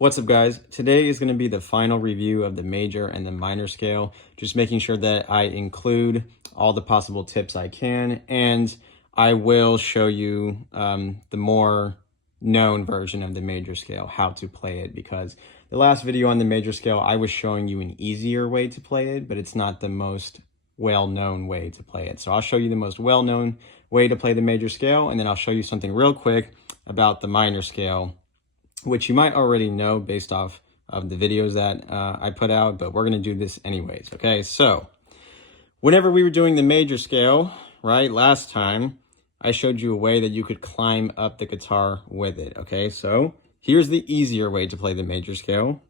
What's up, guys? Today is going to be the final review of the major and the minor scale, just making sure that I include all the possible tips I can, and I will show you the more known version of the major scale, how to play it, because the last video on the major scale, I was showing you an easier way to play it, but it's not the most well-known way to play it. So I'll show you the most well-known way to play the major scale, and then I'll show you something real quick about the minor scale, which you might already know based off of the videos that I put out, but we're going to do this anyways, okay? So whenever we were doing the major scale, right, last time, I showed you a way that you could climb up the guitar with it, okay? So here's the easier way to play the major scale.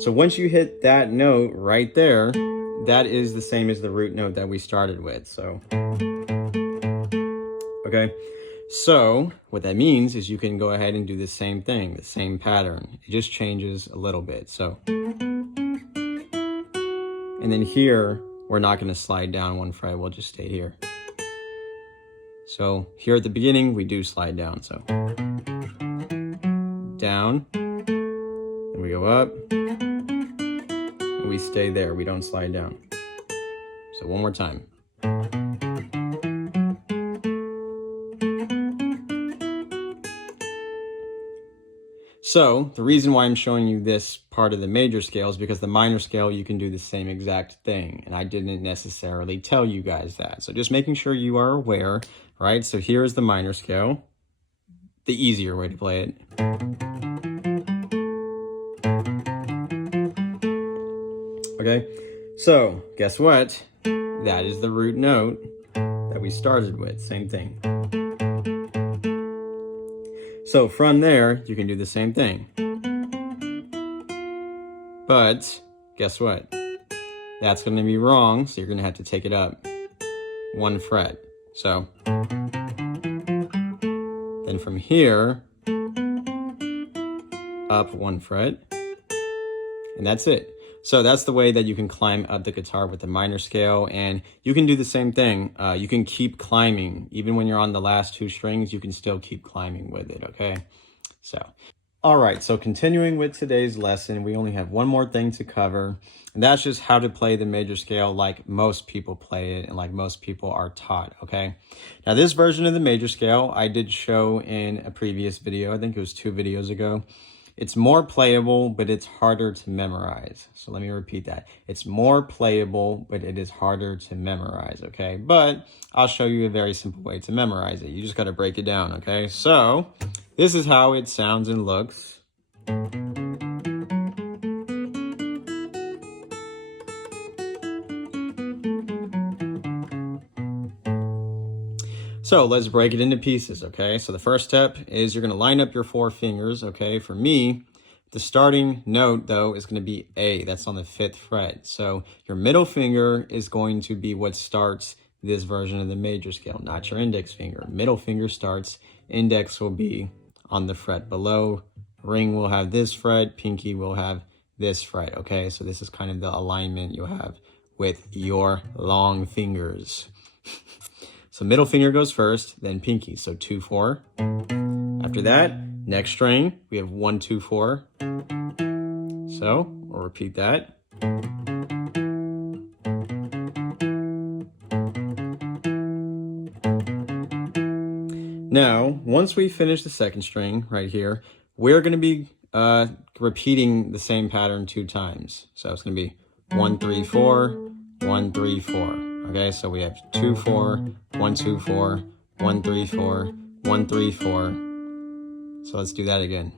So once you hit that note right there, that is the same as the root note that we started with, so, okay? So what that means is you can go ahead and do the same thing, the same pattern. It just changes a little bit. So, and then here, we're not going to slide down one fret. We'll just stay here. So here at the beginning, we do slide down. So down, and we go up, and we stay there. We don't slide down. So one more time. So the reason why I'm showing you this part of the major scale is because the minor scale, you can do the same exact thing. And I didn't necessarily tell you guys that. So just making sure you are aware, right? So here's the minor scale, the easier way to play it. Okay, so guess what? That is the root note that we started with, same thing. So from there, you can do the same thing. But guess what? That's going to be wrong, so you're going to have to take it up one fret. So then from here, up one fret, and that's it. So that's the way that you can climb up the guitar with the minor scale, and you can do the same thing. You can keep climbing. Even when you're on the last two strings, you can still keep climbing with it, okay? So, all right, so continuing with today's lesson, we only have one more thing to cover, and that's just how to play the major scale like most people play it and like most people are taught, okay? Now, this version of the major scale, I did show in a previous video. I think it was 2 videos ago. It's more playable, but it's harder to memorize. So let me repeat that. It's more playable, but it is harder to memorize, okay? But I'll show you a very simple way to memorize it. You just got to break it down, okay? So this is how it sounds and looks. So let's break it into pieces, okay? So the first step is you're going to line up your 4 fingers, okay? For me, the starting note, though, is going to be A. That's on the 5th fret. So your middle finger is going to be what starts this version of the major scale, not your index finger. Middle finger starts, index will be on the fret below, ring will have this fret, pinky will have this fret, okay? So this is kind of the alignment you have with your long fingers. So middle finger goes first, then pinky. So 2, 4. After that, next string, we have 1, 2, 4. So we'll repeat that. Now, once we finish the second string right here, we're going to be repeating the same pattern 2 times. So it's going to be 1, 3, 4, 1, 3, 4. Okay, so we have 2, 4, 1, 2, 4, 1, 3, 4, 1, 3, 4. So let's do that again.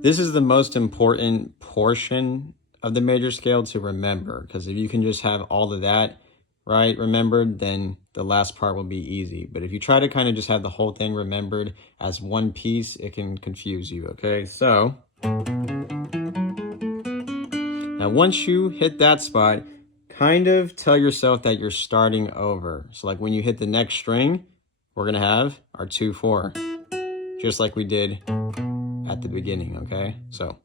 This is the most important portion of the major scale to remember, because if you can just have all of that right remembered, then the last part will be easy. But if you try to kind of just have the whole thing remembered as one piece, it can confuse you, okay? So now once you hit that spot, kind of tell yourself that you're starting over. So like when you hit the next string, we're gonna have our 2, 4. just like we did at the beginning, okay? So.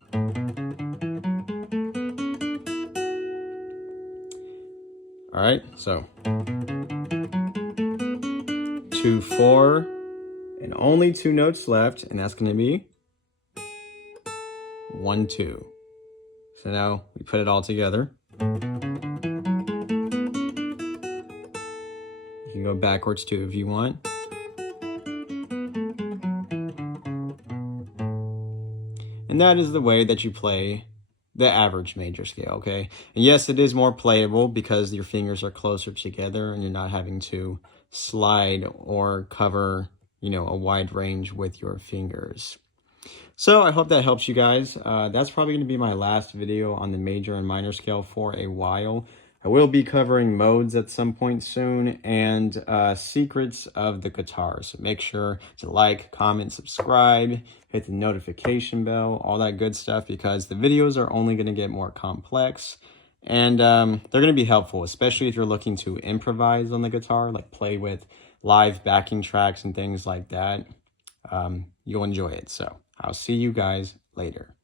All right, so 2, 4, and only 2 notes left, and that's gonna be 1, 2. So now we put it all together. You can go backwards too if you want. And that is the way that you play the average major scale, okay? And yes, it is more playable because your fingers are closer together and you're not having to slide or cover, you know, a wide range with your fingers. So I hope that helps you guys. That's probably going to be my last video on the major and minor scale for a while. I will be covering modes at some point soon and secrets of the guitar. So make sure to like, comment, subscribe, hit the notification bell, all that good stuff, because the videos are only going to get more complex. And they're going to be helpful, especially if you're looking to improvise on the guitar, like play with live backing tracks and things like that. You'll enjoy it. So I'll see you guys later.